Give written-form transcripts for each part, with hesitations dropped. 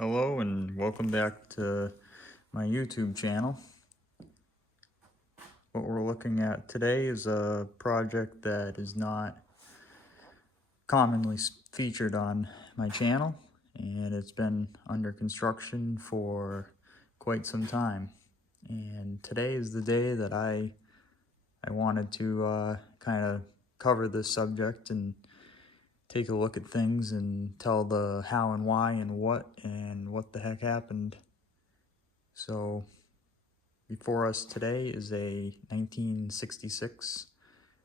Hello and welcome back to my YouTube channel. What we're looking at today is a project that is not commonly featured on my channel, and it's been under construction for quite some time. And today is the day that I wanted to kind of cover this subject and take a look at things and tell the how and why and what the heck happened. So before us today is a 1966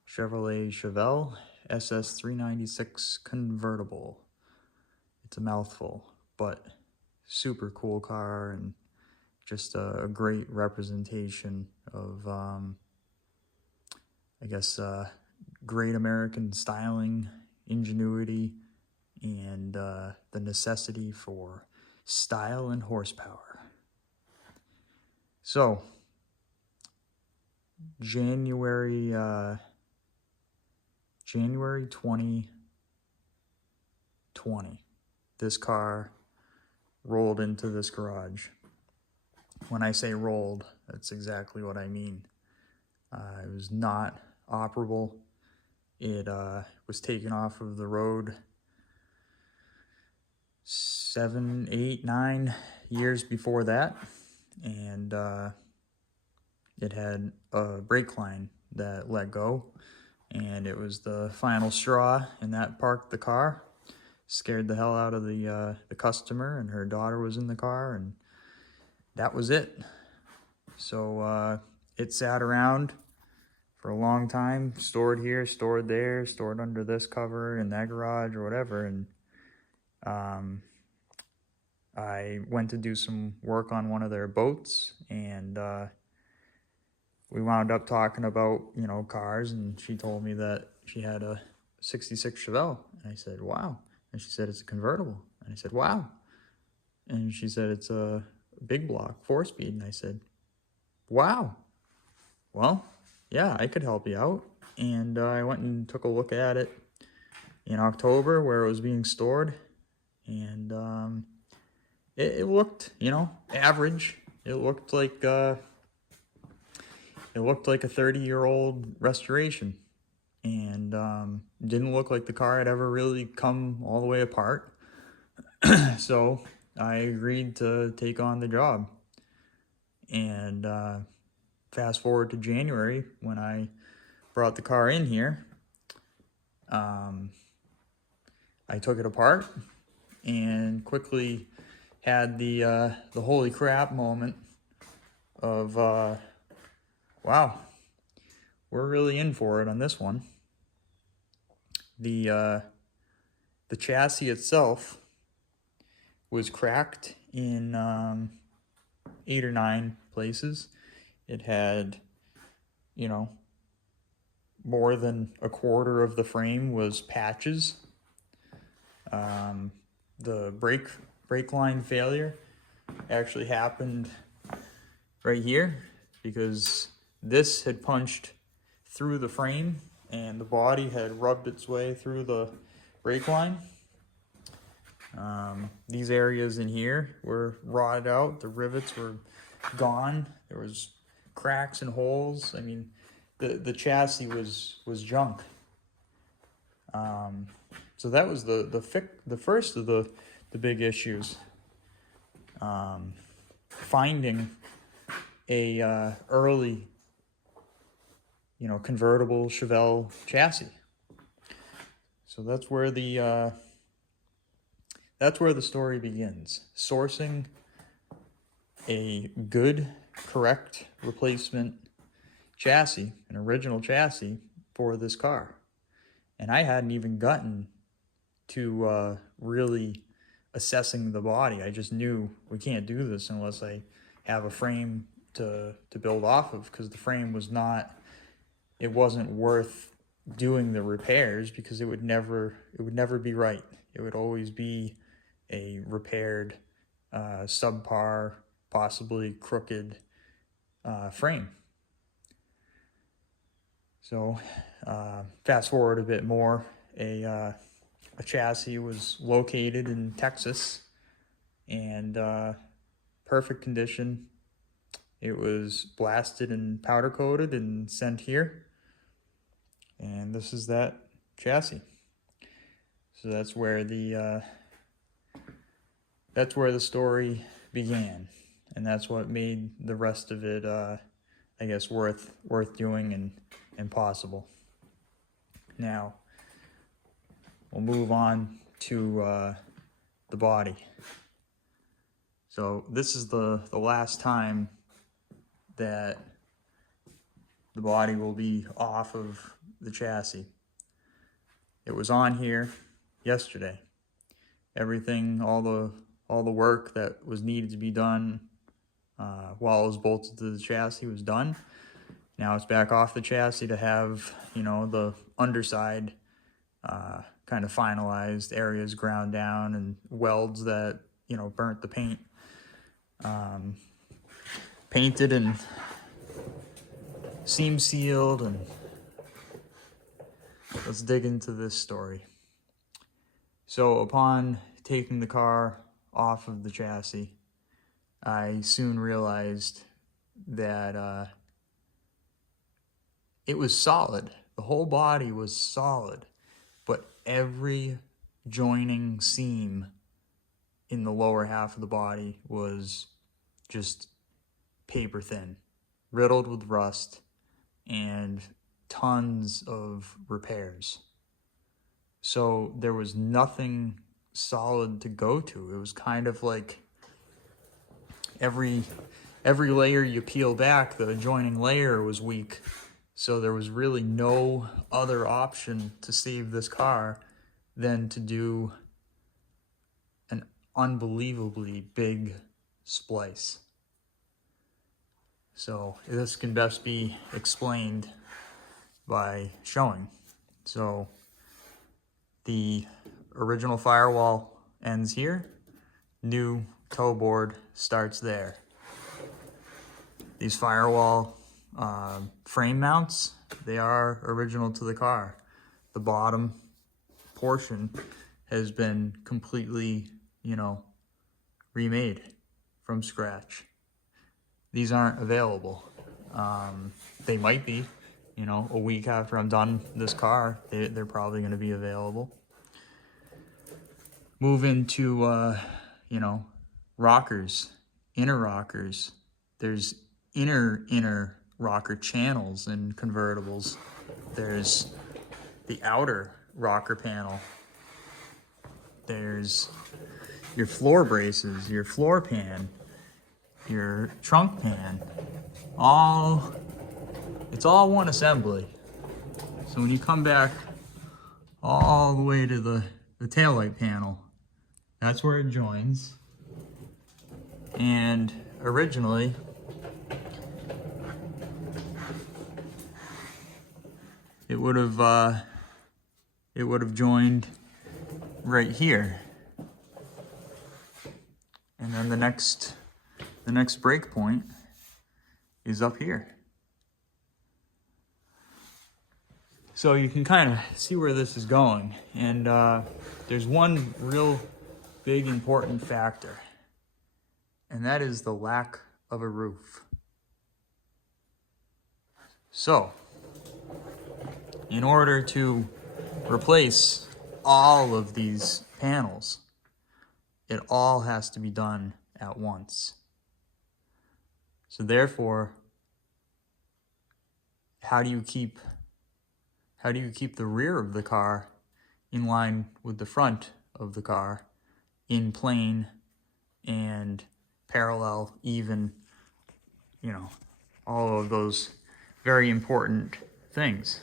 Chevelle SS396 convertible. It's a mouthful, but super cool car and just a great representation of, great American styling, ingenuity, and the necessity for style and horsepower. So, January 2020, this car rolled into this garage. When I say rolled, that's exactly what I mean. It was not operable. It was taken off of the road 7, 8, 9 years before that, and it had a brake line that let go, and it was the final straw, and that parked the car. Scared the hell out of the customer, and her daughter was in the car, and that was it. So it sat around for a long time, stored here, stored there, stored under this cover in that garage or whatever, and I went to do some work on one of their boats, and we wound up talking about, cars, and she told me that she had a 66 Chevelle, and I said, wow. And she said, it's a convertible, and I said, wow. And she said, it's a big block, 4-speed, and I said, wow. Well, yeah, I could help you out. And I went and took a look at it in October where it was being stored, and it looked, average. It looked like a 30-year-old restoration, and didn't look like the car had ever really come all the way apart. So I agreed to take on the job. And fast forward to January when I brought the car in here. I took it apart and quickly had the holy crap moment of wow, we're really in for it on this one. The chassis itself was cracked in 8 or 9 places. It had, more than a quarter of the frame was patches. The brake line failure actually happened right here because this had punched through the frame and the body had rubbed its way through the brake line. These areas in here were rotted out. The rivets were gone. There was cracks and holes. I mean, the chassis was junk. So that was the first of the big issues. Finding a early, convertible Chevelle chassis. So that's where the story begins. Sourcing a good, correct replacement chassis, an original chassis for this car. And I hadn't even gotten to really assessing the body. I just knew we can't do this unless I have a frame to build off of, because the frame wasn't worth doing the repairs, because it would never be right. It would always be a repaired, subpar, possibly crooked frame. So fast forward a bit more, a chassis was located in Texas and perfect condition. It was blasted and powder coated and sent here, and this is that chassis. So that's where the story began, and that's what made the rest of it, I guess, worth doing and possible. Now we'll move on to the body. So this is the last time that the body will be off of the chassis. It was on here yesterday. Everything, all the work that was needed to be done while it was bolted to the chassis was done. Now it's back off the chassis to have, the underside kind of finalized, areas ground down, and welds that, burnt the paint painted and seam sealed. And let's dig into this story. So upon taking the car off of the chassis, I soon realized that it was solid. The whole body was solid, but every joining seam in the lower half of the body was just paper thin, riddled with rust, and tons of repairs. So there was nothing solid to go to. It was kind of like every layer you peel back, the adjoining layer was weak. So there was really no other option to save this car than to do an unbelievably big splice. So this can best be explained by showing. So the original firewall ends here. New toe board starts there. These firewall frame mounts, they are original to the car. The bottom portion has been completely, remade from scratch. These aren't available. They might be, a week after I'm done this car, they're probably going to be available. Move into, rockers, inner rockers. There's inner rocker channels and convertibles. There's the outer rocker panel. There's your floor braces, your floor pan, your trunk pan. It's all one assembly. So when you come back all the way to the taillight panel, that's where it joins. And originally, it would have joined right here, and then the next break point is up here. So you can kind of see where this is going, and there's one real big important factor, and that is the lack of a roof. So in order to replace all of these panels, it all has to be done at once. So therefore, how do you keep the rear of the car in line with the front of the car, in plane and parallel, even, all of those very important things?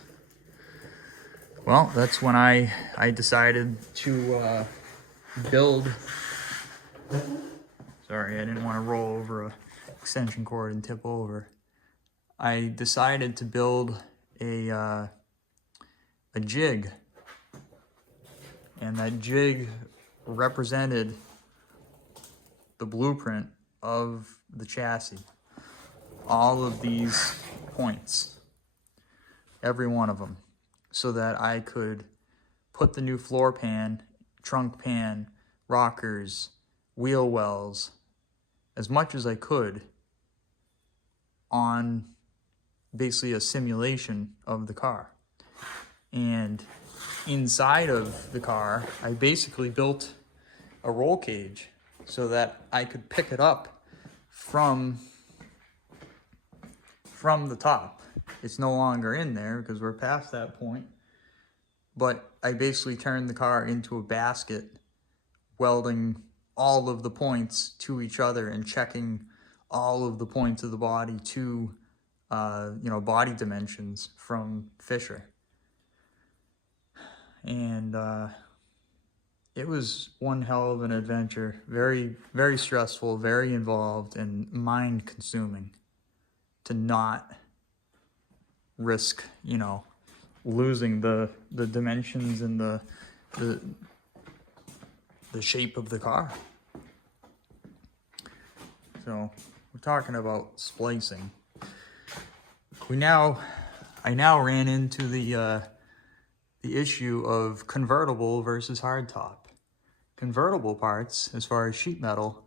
Well, that's when I decided to build. Sorry, I didn't want to roll over a extension cord and tip over. I decided to build a jig, and that jig represented the blueprint of the chassis. All of these points, every one of them, so that I could put the new floor pan, trunk pan, rockers, wheel wells as much as I could on basically a simulation of the car. And inside of the car, I basically built a roll cage so that I could pick it up from the top. It's no longer in there because we're past that point. But I basically turned the car into a basket, welding all of the points to each other and checking all of the points of the body to, body dimensions from Fisher. And it was one hell of an adventure. Very, very stressful, very involved, and mind-consuming to not risk, losing the dimensions and the shape of the car. So we're talking about splicing. I now ran into the issue of convertible versus hardtop. Convertible parts, as far as sheet metal,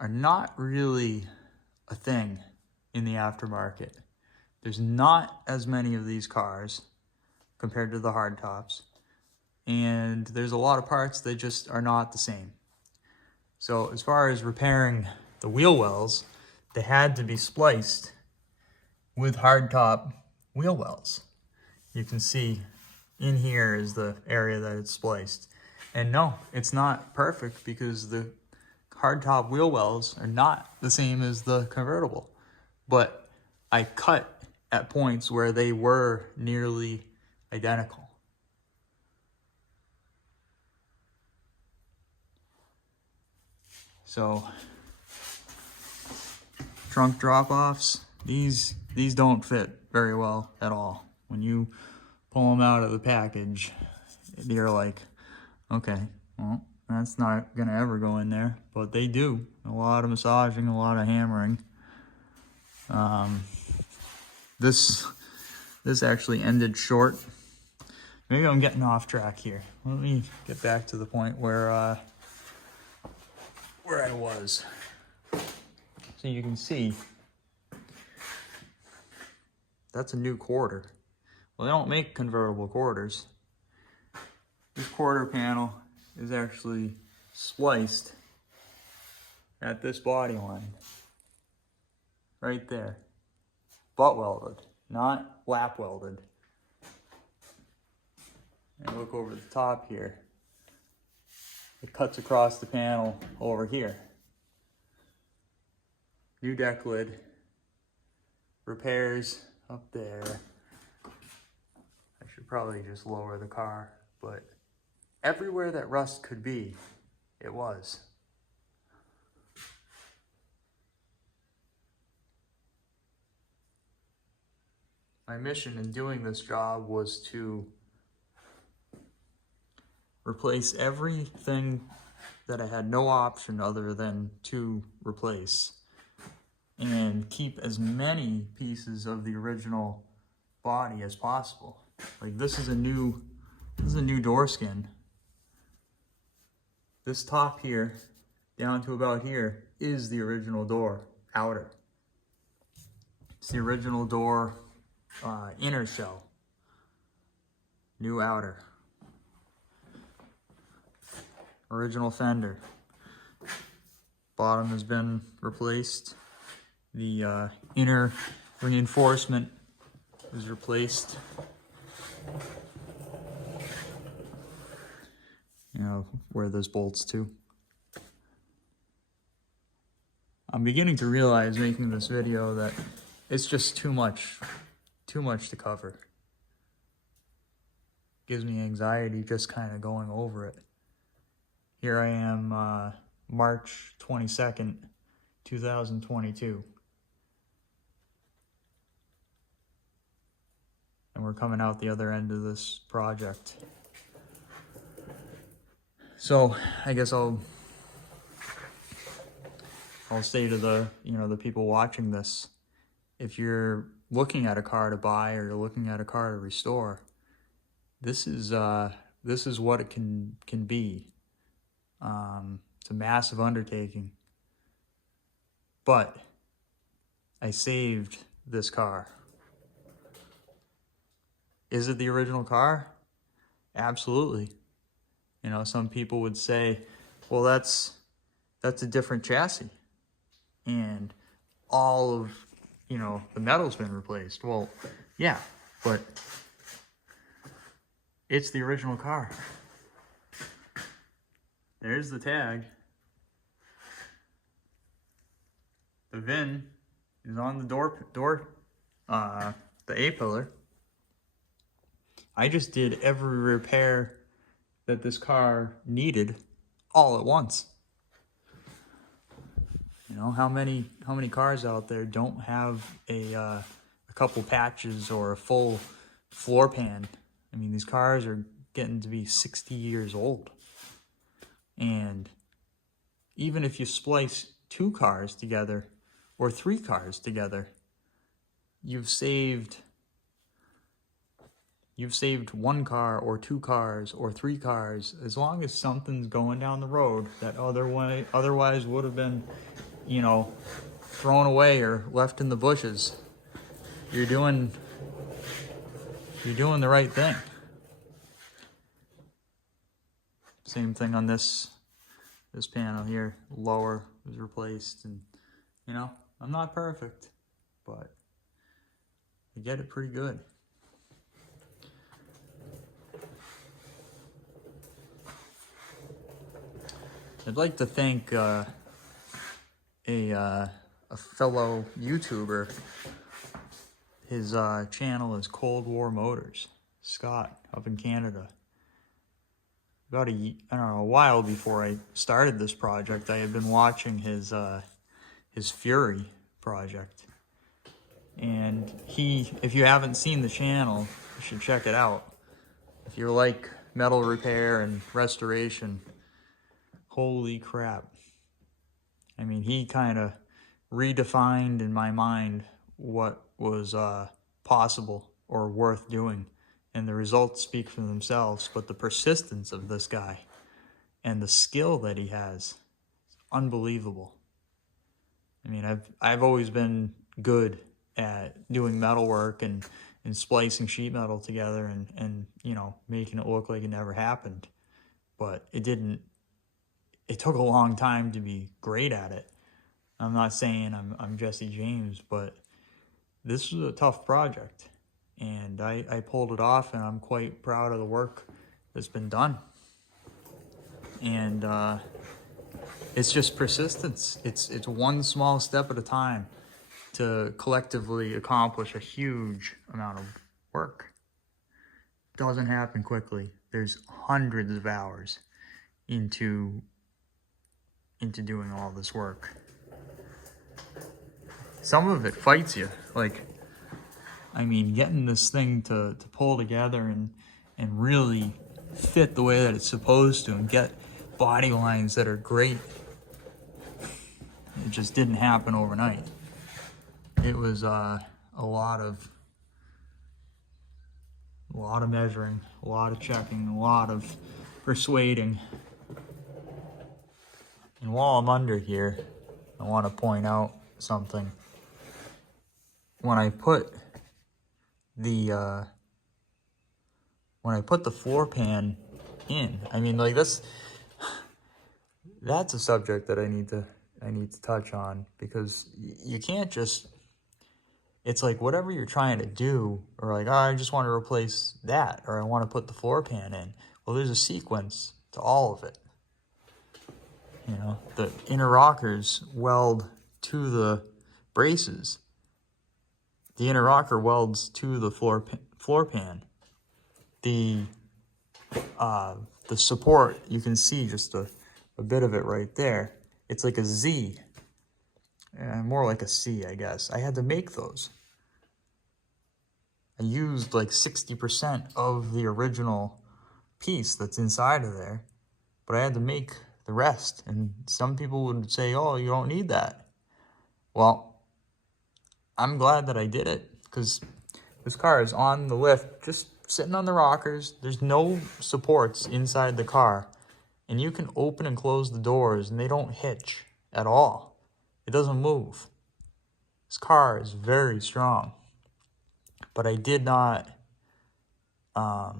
are not really a thing in the aftermarket. There's not as many of these cars compared to the hardtops, and there's a lot of parts that just are not the same. So as far as repairing the wheel wells, they had to be spliced with hardtop wheel wells. You can see in here is the area that it's spliced. And no, it's not perfect because the hardtop wheel wells are not the same as the convertible. But I cut at points where they were nearly identical. So, trunk drop-offs, these don't fit very well at all. When you pull them out of the package, you're like, okay, well, that's not gonna ever go in there, but they do. A lot of massaging, a lot of hammering. This actually ended short. Maybe I'm getting off track here. Let me get back to the point where I was. So you can see, that's a new quarter. Well, they don't make convertible quarters. This quarter panel is actually spliced at this body line. Right there. Butt welded, not lap welded. And look over the top here. It cuts across the panel over here. New deck lid. Repairs up there. I should probably just lower the car, but everywhere that rust could be, it was. My mission in doing this job was to replace everything that I had no option other than to replace, and keep as many pieces of the original body as possible. Like this is a new door skin. This top here, down to about here, is the original door outer. It's the original door inner shell. New outer. Original fender. Bottom has been replaced. The inner reinforcement is replaced. You know, where there's bolts to. I'm beginning to realize making this video that it's just too much to cover. Gives me anxiety just kind of going over it. Here I am, March 22nd, 2022. And we're coming out the other end of this project. So I guess I'll say to the people watching this, if you're looking at a car to buy or you're looking at a car to restore, this is what it can be. It's a massive undertaking. But I saved this car. Is it the original car? Absolutely. You know, some people would say, well, that's a different chassis. And all of, you know, the metal's been replaced. Well, yeah, but it's the original car. There's the tag. The VIN is on the door, the A-pillar. I just did every repair that this car needed all at once. You know, how many cars out there don't have a couple patches or a full floor pan? I mean, these cars are getting to be 60 years old. And even if you splice 2 cars together or 3 cars together, you've saved 1 car or 2 cars or 3 cars, as long as something's going down the road that otherwise would have been, you know, thrown away or left in the bushes. You're doing the right thing. Same thing on this panel here. Lower was replaced, and you know, I'm not perfect, but I get it pretty good. I'd like to thank a fellow YouTuber. His channel is Cold War Motors. Scott, up in Canada. About a while before I started this project, I had been watching his Fury project. And if you haven't seen the channel, you should check it out. If you like metal repair and restoration, holy crap. I mean, he kind of redefined in my mind what was possible or worth doing. And the results speak for themselves, but the persistence of this guy and the skill that he has is unbelievable. I mean, I've always been good at doing metal work and splicing sheet metal together and you know, making it look like it never happened. But it took a long time to be great at it. I'm not saying I'm Jesse James, but this was a tough project. And I pulled it off, and I'm quite proud of the work that's been done. And it's just persistence. It's one small step at a time to collectively accomplish a huge amount of work. It doesn't happen quickly. There's hundreds of hours into doing all this work. Some of it fights you. Like, I mean, getting this thing to pull together and really fit the way that it's supposed to and get body lines that are great, it just didn't happen overnight. It was a lot of measuring, a lot of checking, a lot of persuading. And while I'm under here, I want to point out something. When I put the floor pan in, I mean, like, that's a subject that I need to touch on, because you can't just, it's like whatever you're trying to do, or like, oh, I just want to replace that, or I want to put the floor pan in. Well, there's a sequence to all of it. You know, the inner rockers weld to the braces. The inner rocker welds to the floor pan. The support, you can see just a bit of it right there. It's like a Z, more like a C, I guess. I had to make those. I used like 60% of the original piece that's inside of there, but I had to make the rest. And some people would say, oh, you don't need that. Well, I'm glad that I did it, because this car is on the lift, just sitting on the rockers. There's no supports inside the car. And you can open and close the doors and they don't hitch at all. It doesn't move. This car is very strong. But I did not, I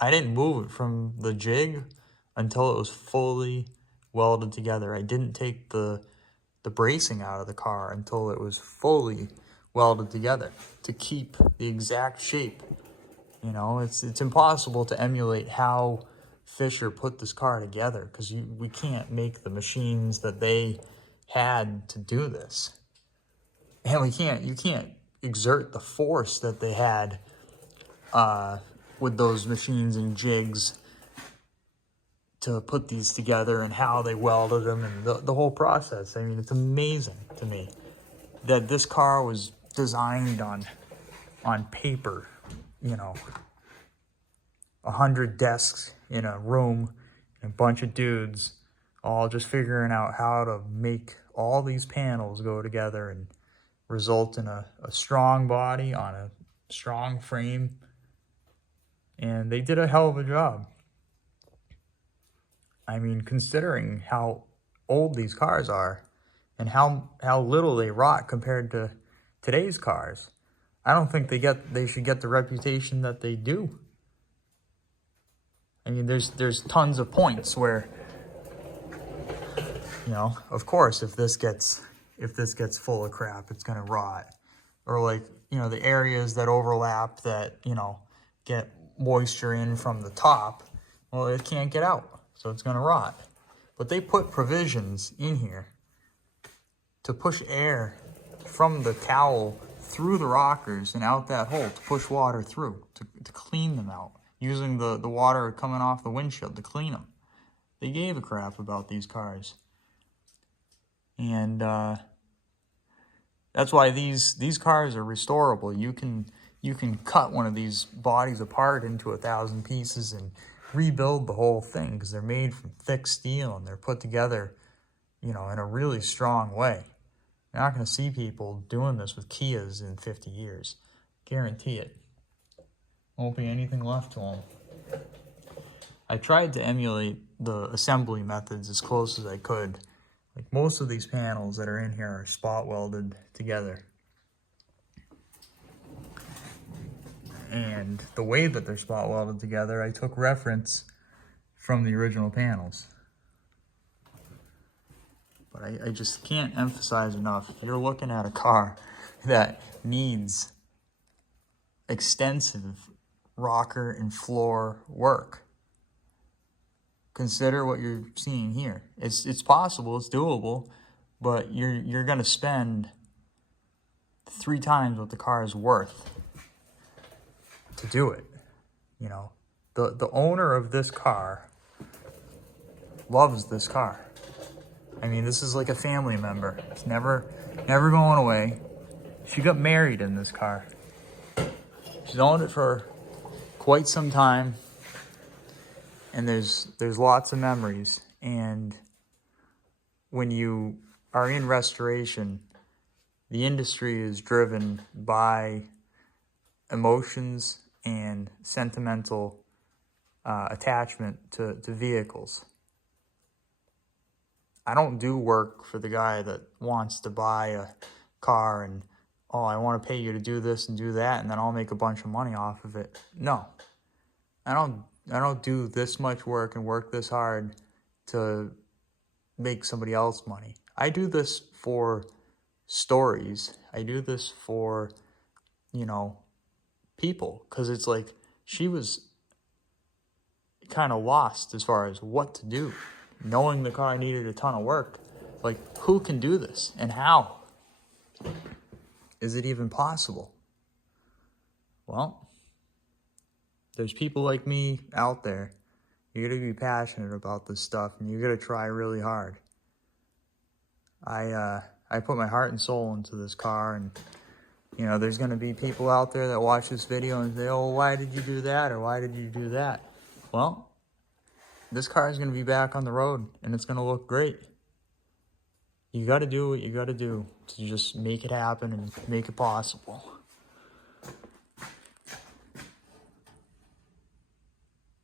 didn't move it from the jig until it was fully welded together. I didn't take the bracing out of the car until it was fully welded together to keep the exact shape. You know, it's impossible to emulate how Fisher put this car together because we can't make the machines that they had to do this. And you can't exert the force that they had with those machines and jigs to put these together and how they welded them and the whole process. I mean, it's amazing to me that this car was designed on paper, you know, 100 desks in a room, and a bunch of dudes all just figuring out how to make all these panels go together and result in a strong body on a strong frame. And they did a hell of a job. I mean, considering how old these cars are and how little they rot compared to today's cars, I don't think they should get the reputation that they do. I mean, there's tons of points where, you know, of course, if this gets full of crap, it's gonna rot. Or like, you know, the areas that overlap that, you know, get moisture in from the top, well, it can't get out, so it's gonna rot. But they put provisions in here to push air from the cowl through the rockers and out that hole to push water through, to clean them out, using the water coming off the windshield to clean them. They gave a crap about these cars. And that's why these cars are restorable. You can cut one of these bodies apart into 1,000 pieces and rebuild the whole thing because they're made from thick steel and they're put together, you know, in a really strong way. You're not going to see people doing this with Kias in 50 years. Guarantee it. Won't be anything left to them. I tried to emulate the assembly methods as close as I could. Like most of these panels that are in here are spot welded together. And the way that they're spot welded together, I took reference from the original panels. But I just can't emphasize enough, if you're looking at a car that needs extensive rocker and floor work, consider what you're seeing here. It's possible, it's doable, but you're gonna spend 3 times what the car is worth to do it. You know, the owner of this car loves this car. I mean, this is like a family member. It's never going away. She got married in this car. She's owned it for quite some time. And there's lots of memories. And when you are in restoration, the industry is driven by emotions and sentimental attachment to vehicles. I don't do work for the guy that wants to buy a car and, oh, I want to pay you to do this and do that, and then I'll make a bunch of money off of it. No, I don't do this much work and work this hard to make somebody else money. I do this for stories. I do this for, you know, people, because it's like she was kind of lost as far as what to do, knowing the car needed a ton of work. Like, who can do this and how? Is it even possible? Well, there's people like me out there. You gotta be passionate about this stuff, and you gotta try really hard. I put my heart and soul into this car, and you know, there's gonna be people out there that watch this video and say, oh, why did you do that, or why did you do that? Well, this car is gonna be back on the road, and it's gonna look great. You gotta do what you gotta do to just make it happen and make it possible.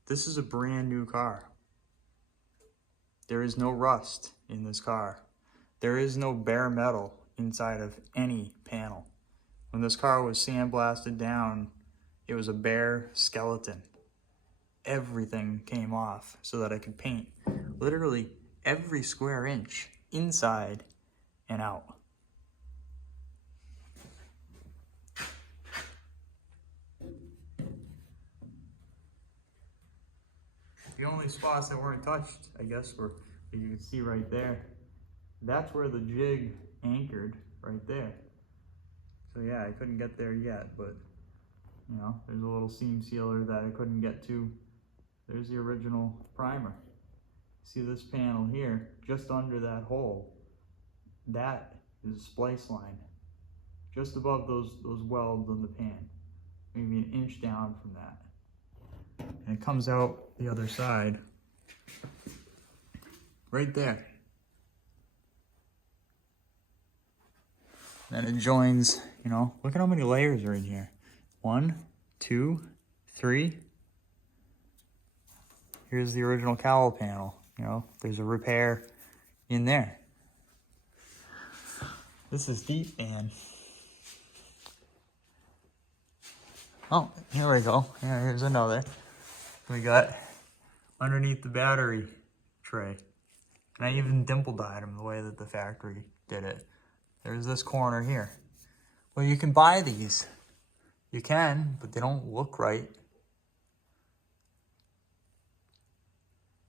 This is a brand new car. There is no rust in this car. There is no bare metal inside of any panel. When this car was sandblasted down, it was a bare skeleton. Everything came off so that I could paint literally every square inch inside and out. The only spots that weren't touched, I guess, were, you can see right there. That's where the jig anchored, right there. So yeah, I couldn't get there yet, but you know, there's a little seam sealer that I couldn't get to. There's the original primer. See this panel here, just under that hole, that is a splice line. Just above those welds on the pan. Maybe an inch down from that. And it comes out the other side, right there. Then it joins, you know, look at how many layers are in here. 1, 2, 3. Here's the original cowl panel. You know, there's a repair in there. This is deep, man. Oh, here we go. Yeah, here's another. We got underneath the battery tray. And I even dimple dyed them the way that the factory did it. There's this corner here. Well, you can buy these. You can, but they don't look right.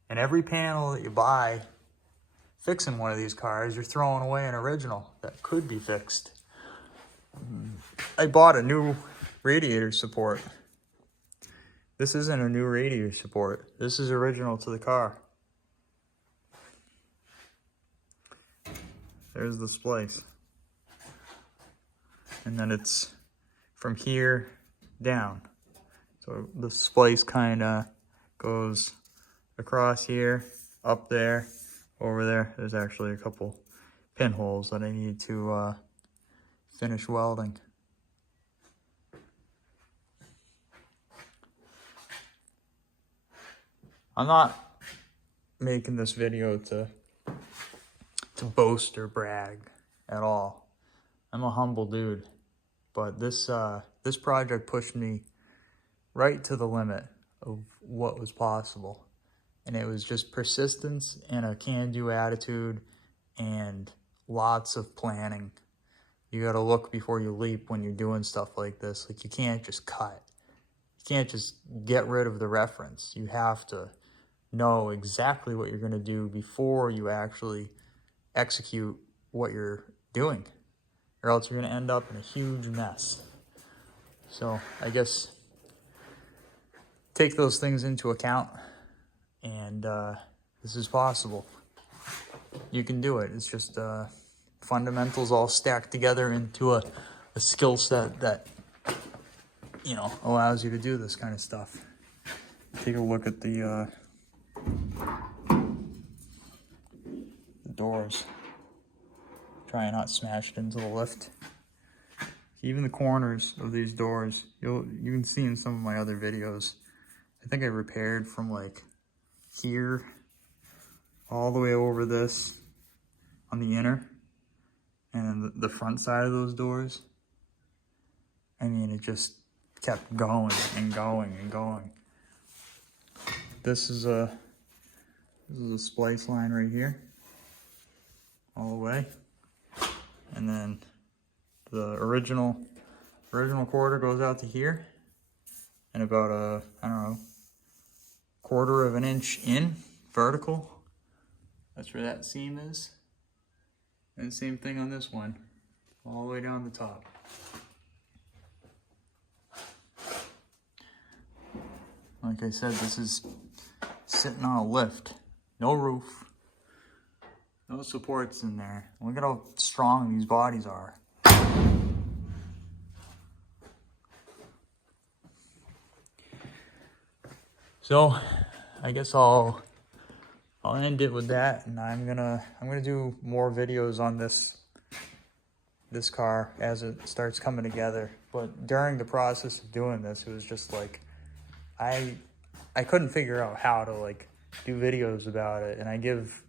And every panel that you buy fixing one of these cars, you're throwing away an original that could be fixed. I bought a new radiator support. This isn't a new radiator support. This is original to the car. There's the splice. And then it's from here down. So the splice kind of goes across here, up there, over there. There's actually a couple pinholes that I need to finish welding. I'm not making this video to boast or brag at all. I'm a humble dude, but this project pushed me right to the limit of what was possible. And it was just persistence and a can-do attitude and lots of planning. You gotta look before you leap when you're doing stuff like this. Like, you can't just cut. You can't just get rid of the reference. You have to know exactly what you're gonna do before you actually execute what you're doing, or else you're gonna end up in a huge mess. So I guess take those things into account, and this is possible. You can do it. It's just fundamentals all stacked together into a skill set that, you know, allows you to do this kind of stuff. Take a look at the doors. Try and not smash it into the lift. Even the corners of these doors, you can see in some of my other videos, I think I repaired from like here all the way over this on the inner, and then the front side of those doors. I mean, it just kept going and going and going. This is a splice line right here, all the way, and then the original quarter goes out to here, and about a, I don't know, 1/4 of an inch in vertical. That's where that seam is. And same thing on this one, all the way down the top. Like I said, this is sitting on a lift, no roof, no supports in there. Look at how strong these bodies are. So I guess I'll end it with that, and I'm gonna do more videos on this car as it starts coming together. But during the process of doing this, it was just like I couldn't figure out how to like do videos about it, and I give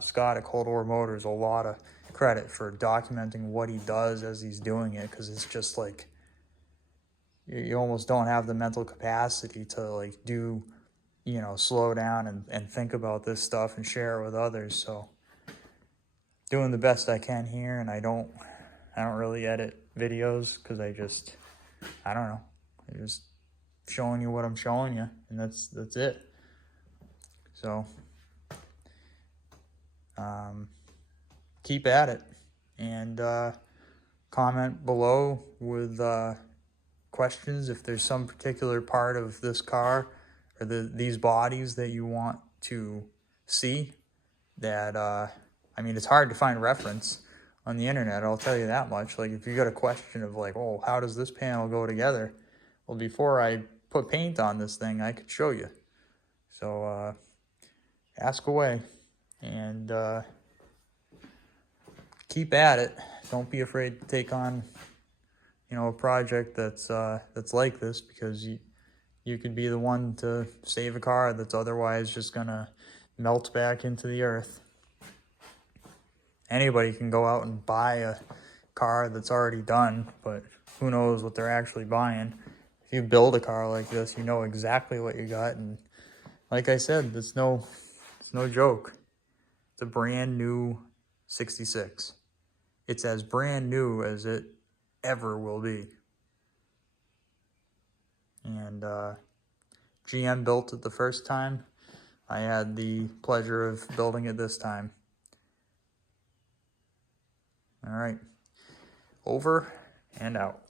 Scott at Cold War Motors a lot of credit for documenting what he does as he's doing it, because it's just like you almost don't have the mental capacity to like do, you know, slow down and think about this stuff and share it with others. So doing the best I can here, and I don't really edit videos because I don't know, I just showing you what I'm showing you, and that's it. So keep at it, and comment below with questions if there's some particular part of this car or these bodies that you want to see. That I mean, it's hard to find reference on the internet, I'll tell you that much. Like, if you got a question of like, oh, how does this panel go together? Well, before I put paint on this thing, I could show you. So ask away, and keep at it. Don't be afraid to take on, you know, a project that's like this, because you could be the one to save a car that's otherwise just gonna melt back into the earth. Anybody can go out and buy a car that's already done, but who knows what they're actually buying. If you build a car like this, you know exactly what you got, and like I said, it's no joke. It's a brand new 66. It's as brand new as it ever will be. And GM built it the first time. I had the pleasure of building it this time. All right, over and out.